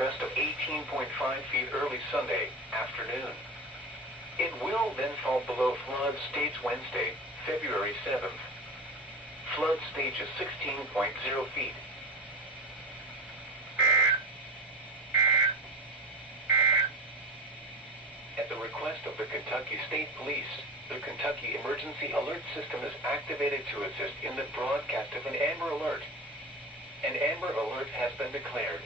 crest of 18.5 feet early Sunday afternoon. It will then fall below flood stage Wednesday, February 7th. Flood stage is 16.0 feet. At the request of the Kentucky State Police, the Kentucky Emergency Alert System is activated to assist in the broadcast of an Amber Alert. An Amber Alert has been declared.